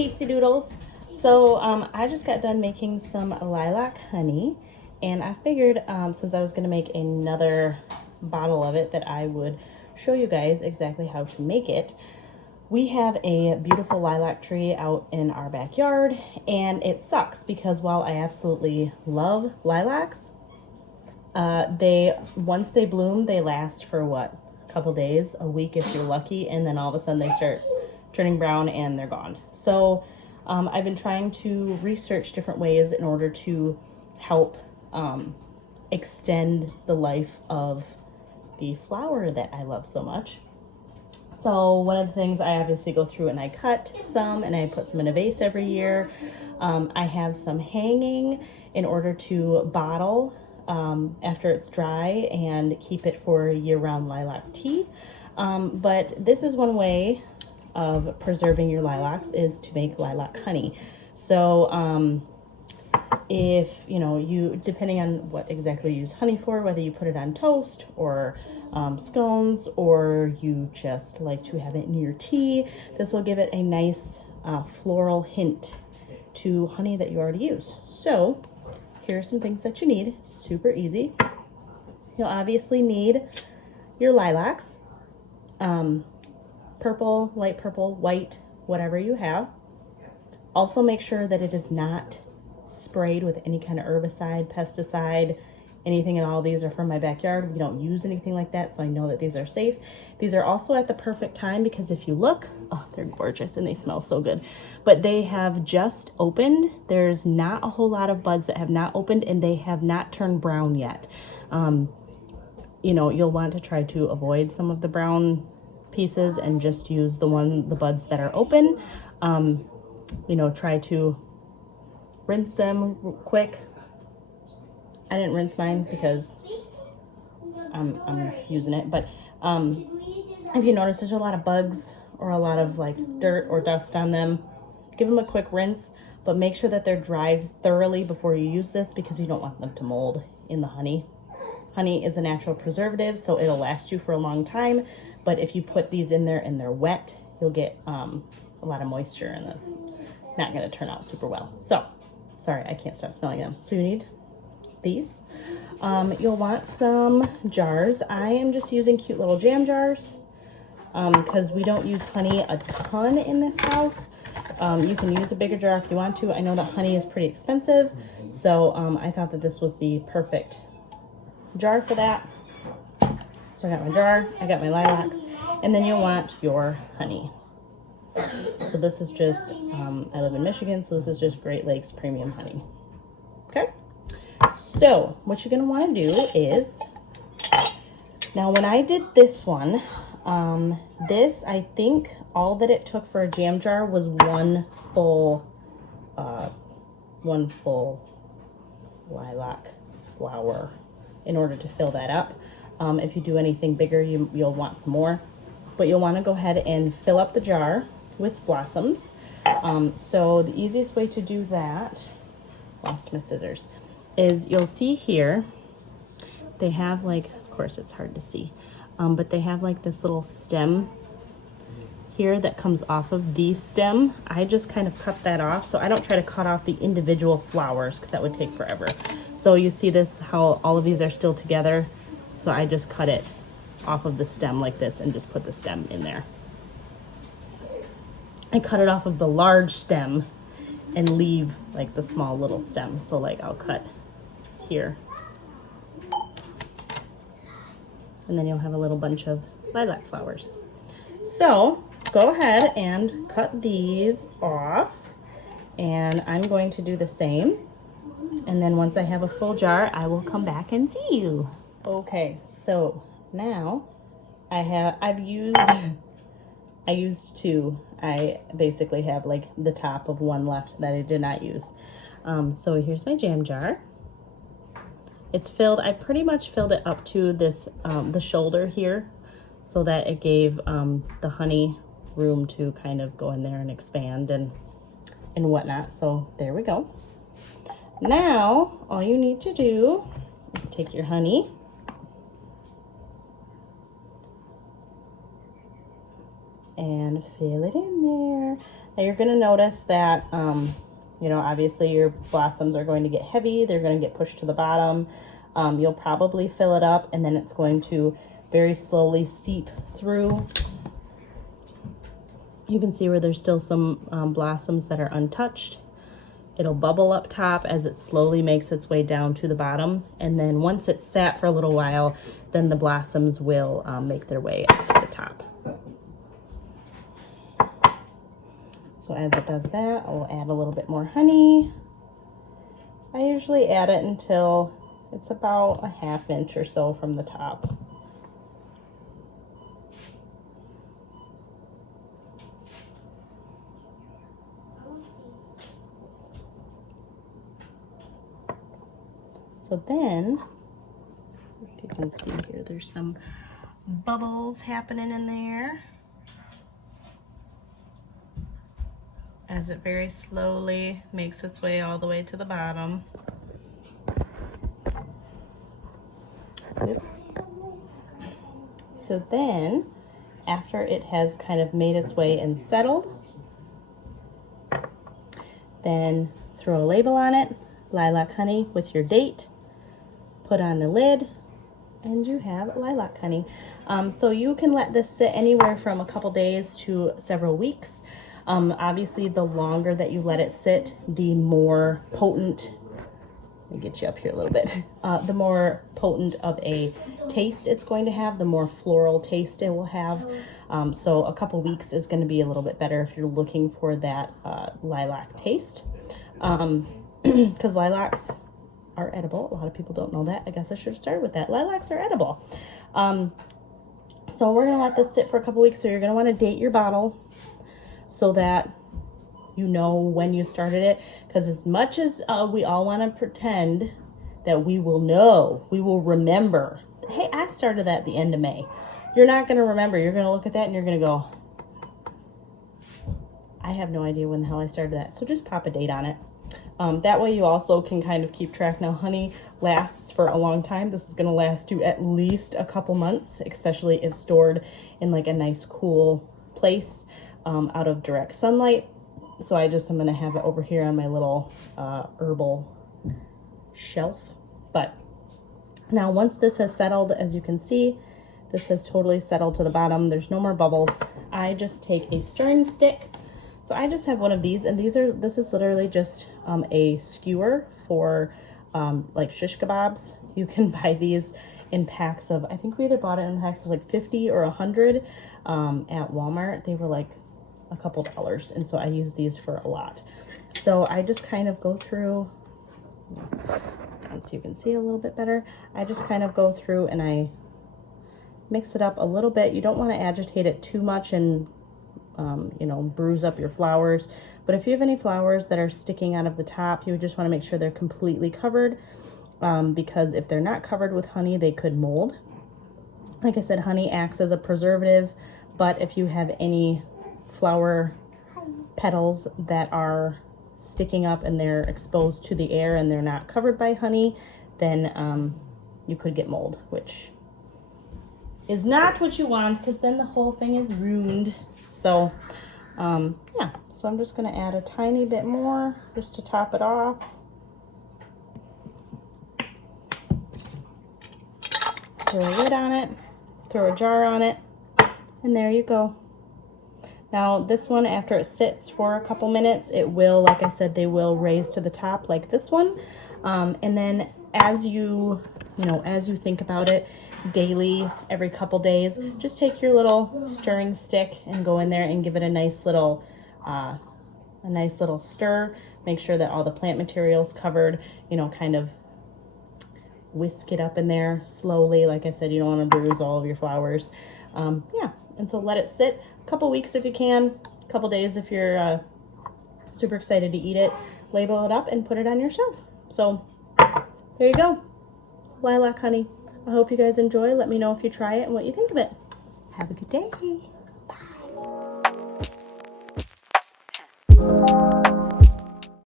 peepsy doodles. So I just got done making some lilac honey, and I figured since I was going to make another bottle of it that I would show you guys exactly how to make it. We have a beautiful lilac tree out in our backyard, and it sucks because while I absolutely love lilacs, once they bloom, they last for what, a couple days, a week if you're lucky, and then all of a sudden they start turning brown and they're gone. So I've been trying to research different ways in order to help extend the life of the flower that I love so much. So one of the things, I obviously go through and I cut some and I put some in a vase every year. I have some hanging in order to bottle after it's dry and keep it for year-round lilac tea. But this is one way of preserving your lilacs, is to make lilac honey. So if you depending on what exactly you use honey for, whether you put it on toast or scones, or you just like to have it in your tea, this will give it a nice floral hint to honey that you already use. So here are some things that you need. Super easy. You'll obviously need your lilacs, purple, light purple, white, whatever you have. Also make sure that it is not sprayed with any kind of herbicide, pesticide, anything at all. These are from my backyard. We don't use anything like that, so I know that these are safe. These are also at the perfect time because if you look, oh, they're gorgeous and they smell so good. But they have just opened. There's not a whole lot of buds that have not opened, and they have not turned brown yet. You'll want to try to avoid some of the brown pieces and just use the buds that are open. Try to rinse them quick. I didn't rinse mine because I'm using it, but if you notice there's a lot of bugs or a lot of like dirt or dust on them, give them a quick rinse, but make sure that they're dried thoroughly before you use this because you don't want them to mold in the honey. Honey is a natural preservative, so it'll last you for a long time, but if you put these in there and they're wet, you'll get a lot of moisture, and that's not going to turn out super well. So sorry, I can't stop smelling them. So you need these. You'll want some jars. I am just using cute little jam jars because we don't use honey a ton in this house. You can use a bigger jar if you want to. I know that honey is pretty expensive, so I thought that this was the perfect jar for that. So I got my jar, I got my lilacs, and then you'll want your honey. So this is just, I live in Michigan, so this is just Great Lakes premium honey. Okay, so what you're going to want to do is, now when I did this one, I think all that it took for a jam jar was one full lilac flower in order to fill that up. If you do anything bigger, you'll want some more, but you'll want to go ahead and fill up the jar with blossoms. So the easiest way to do that, lost my scissors, is you'll see here, they have like, of course it's hard to see, but they have like this little stem here that comes off of the stem. I just kind of cut that off, so I don't try to cut off the individual flowers because that would take forever. So you see this, how all of these are still together, so I just cut it off of the stem like this and just put the stem in there. I cut it off of the large stem and leave like the small little stem. So like I'll cut here. And then you'll have a little bunch of lilac flowers. So go ahead and cut these off. And I'm going to do the same. And then once I have a full jar, I will come back and see you. Okay, so now I used two. I basically have like the top of one left that I did not use. So here's my jam jar. It's filled, I pretty much filled it up to this, the shoulder here, so that it gave the honey room to kind of go in there and expand and whatnot. So there we go. Now, all you need to do is take your honey and fill it in there. Now you're going to notice that, you know, obviously your blossoms are going to get heavy. They're going to get pushed to the bottom. You'll probably fill it up, and then it's going to very slowly seep through. You can see where there's still some blossoms that are untouched. It'll bubble up top as it slowly makes its way down to the bottom. And then once it's sat for a little while, then the blossoms will make their way up to the top. So as it does that, I'll add a little bit more honey. I usually add it until it's about a ½ inch or so from the top. So then, if you can see here, there's some bubbles happening in there as it very slowly makes its way all the way to the bottom. So then, after it has kind of made its way and settled, then throw a label on it, lilac honey with your date. Put on the lid, and you have lilac honey. So you can let this sit anywhere from a couple days to several weeks. Obviously, the longer that you let it sit, the more potent, let me get you up here a little bit, the more potent of a taste it's going to have, the more floral taste it will have. So a couple weeks is going to be a little bit better if you're looking for that lilac taste. Because lilacs are edible. A lot of people don't know that. I guess I should have started with that. Lilacs are edible. So we're going to let this sit for a couple weeks. So you're going to want to date your bottle so that you know when you started it. Because as much as we all want to pretend that we will know, we will remember, hey, I started that at the end of May. You're not going to remember. You're going to look at that and you're going to go, I have no idea when the hell I started that. So just pop a date on it. That way you also can kind of keep track. Now, honey lasts for a long time. This is going to last you at least a couple months, especially if stored in like a nice cool place out of direct sunlight. So I'm going to have it over here on my little herbal shelf. But now once this has settled, as you can see, this has totally settled to the bottom. There's no more bubbles. I just take a stirring stick. So I just have one of these, and this is literally just a skewer for like shish kebabs. You can buy these in packs of, I think we either bought it in packs of like 50 or 100 at Walmart. They were like a couple dollars, and so I use these for a lot. So I just kind of go through, so you can see it a little bit better. I just kind of go through and I mix it up a little bit. You don't want to agitate it too much and you know, bruise up your flowers. But if you have any flowers that are sticking out of the top, you just want to make sure they're completely covered, because if they're not covered with honey, they could mold. Like I said, honey acts as a preservative, but if you have any flower petals that are sticking up and they're exposed to the air and they're not covered by honey, then you could get mold, which is not what you want, because then the whole thing is ruined. So yeah, so I'm just going to add a tiny bit more just to top it off. Throw a lid on it, throw a jar on it, and there you go. Now this one, after it sits for a couple minutes, it will, like I said, they will raise to the top like this one. And then as you think about it, daily, every couple days, just take your little stirring stick and go in there and give it a nice little stir. Make sure that all the plant material's covered, you know, kind of whisk it up in there slowly. Like I said, you don't want to bruise all of your flowers. Yeah, and so let it sit a couple weeks if you can, a couple days if you're super excited to eat it. Label it up and put it on your shelf. So there you go, lilac honey. I hope you guys enjoy. Let me know if you try it and what you think of it. Have a good day. Bye.